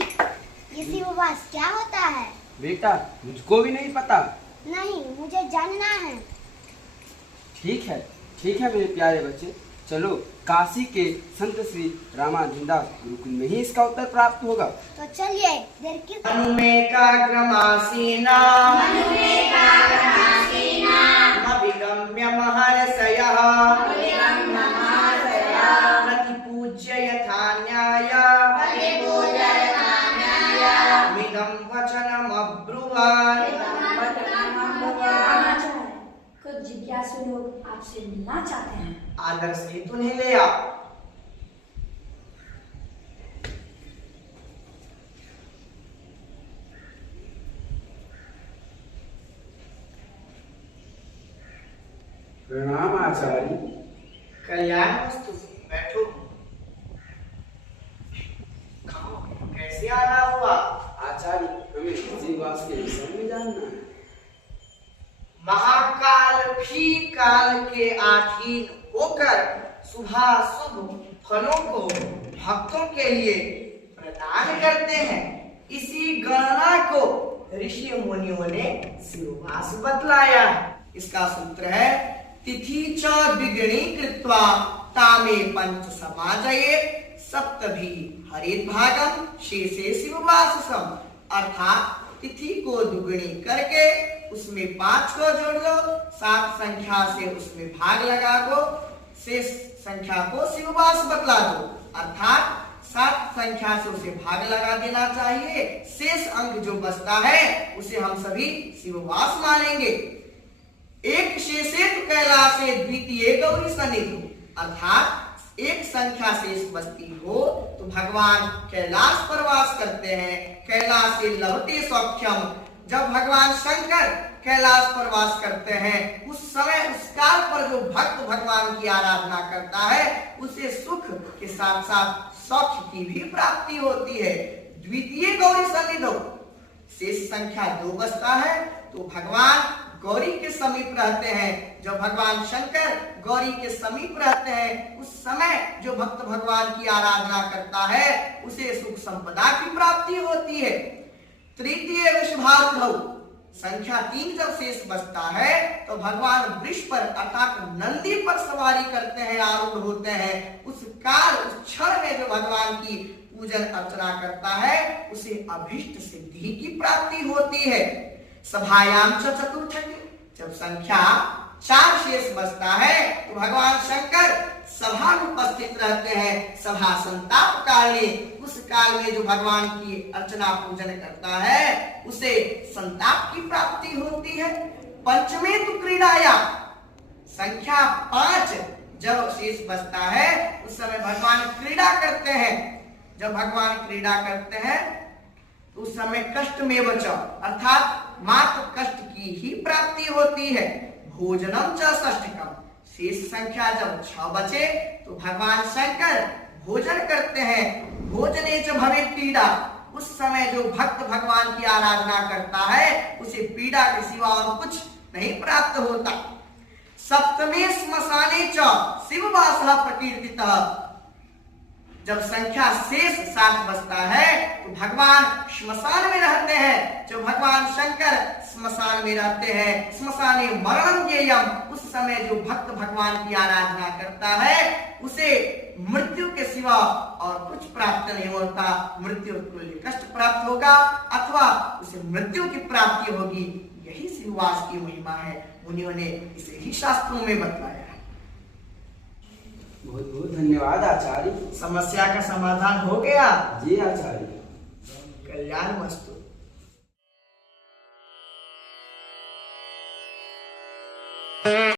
ये शिववास क्या होता है? बेटा मुझको भी नहीं पता। नहीं, मुझे जानना है। ठीक है मेरे प्यारे बच्चे, चलो काशी के संत श्री रामानुजदास गुरुकुल में ही इसका उत्तर प्राप्त होगा। तो चलिए, देर किस अनुमेकाग्रमासीना अभिगम्य महर्षयः प्रतिपूज्य यथा न्याय मिदं वचनमब्रुवान्। कुछ जिज्ञासु लोग आपसे मिलना चाहते हैं। आदर से उन्हें ले आओ। प्रणाम आचार्य। कल्याणमस्तु, बैठो। कहो, कैसे आना हुआ? आचार्य हमें शिववास के विषय में जानना है। महाकाल भी काल के अधीन होकर शुभाशुभ फलों को भक्तों के लिए प्रदान करते हैं। इसी गणना को ऋषि मुनियों ने शिववास बतलाया है। इसका सूत्र है तिथि च द्विगुणी कृत्वा तामे पंच समाजये सप्तभी हरित भागम शेषे शिववाससम। अर्थात तिथि को दुगुनी करके उसमें 5 को जोड़ दो, 7 संख्या से उसमें भाग लगा दो, शेष संख्या को शिववास बतला दो। अर्थात 7 संख्या से उसे भाग लगा देना चाहिए। शेष अंक जो बचता है उसे हम सभी शिववास मानेंगे। एक शेषेत कैलाशे द्वितीय गौरी सन्निधि। अर्थात एक संख्या शेष बचती हो तो भगवान कैलाश पर वास करते हैं। कैलाश से लभते सौख्यम। जब भगवान शंकर कैलाश पर वास करते हैं उस समय उस काल पर जो भक्त भगवान की आराधना करता है उसे सुख के साथ साथ सौख्य की भी प्राप्ति होती है। द्वितीय गौरी सन्निधौ शेष संख्या 2 बचता है तो भगवान गौरी के समीप रहते हैं। जब भगवान शंकर गौरी के समीप रहते हैं उस समय जो भक्त भगवान की आराधना करता है उसे सुख संपदा की प्राप्ति होती है। तृतीय वृषभारूढ़ संख्या 3 जब शेष बचता है तो भगवान वृष पर अर्थात नंदी पर सवारी करते हैं, आरूढ़ होते हैं। उस काल उस क्षण में जो भगवान की पूजन अर्चना करता है उसे अभीष्ट सिद्धि की प्राप्ति होती है। सभायाम चतुर्थी जब संख्या 4 शेष बचता है तो भगवान शंकर सभा में उपस्थित रहते हैं। सभा संताप काले उस काल में जो भगवान की अर्चना पूजन करता है उसे संताप की प्राप्ति होती है। पंचमे तु क्रीड़ाया संख्या 5 जब शेष बचता है उस समय भगवान क्रीड़ा करते हैं। जब भगवान क्रीड़ा करते हैं तो उस समय कष्ट में बचाओ अर्थात मात्र कष्ट की ही प्राप्ति होती है। भोजनम च षष्ठकम शेष संख्या जब 6 बचे तो भगवान शंकर भोजन करते हैं। भोजने च भवे पीड़ा उस समय जो भक्त भगवान की आराधना करता है उसे पीड़ा के सिवा और कुछ नहीं प्राप्त होता। सप्तमे श्मशाने च शिववासः प्रकीर्तितः जब संख्या शेष 7 बचता है तो भगवान श्मशान में रहते हैं। जो भगवान शंकर श्मशान में रहते हैं श्मशाने मरणं ज्ञेयम् उस समय जो भक्त भगवान की आराधना करता है उसे मृत्यु के सिवा और कुछ प्राप्त नहीं होता। मृत्यु तुल्य कष्ट प्राप्त होगा अथवा उसे मृत्यु की प्राप्ति होगी। यही शिववास की महिमा है। मुनियों ने इसे ही शास्त्रों में बतलाया है। बहुत बहुत धन्यवाद आचार्य। समस्या का समाधान हो गया? जी आचार्य। कल्याणमस्तु।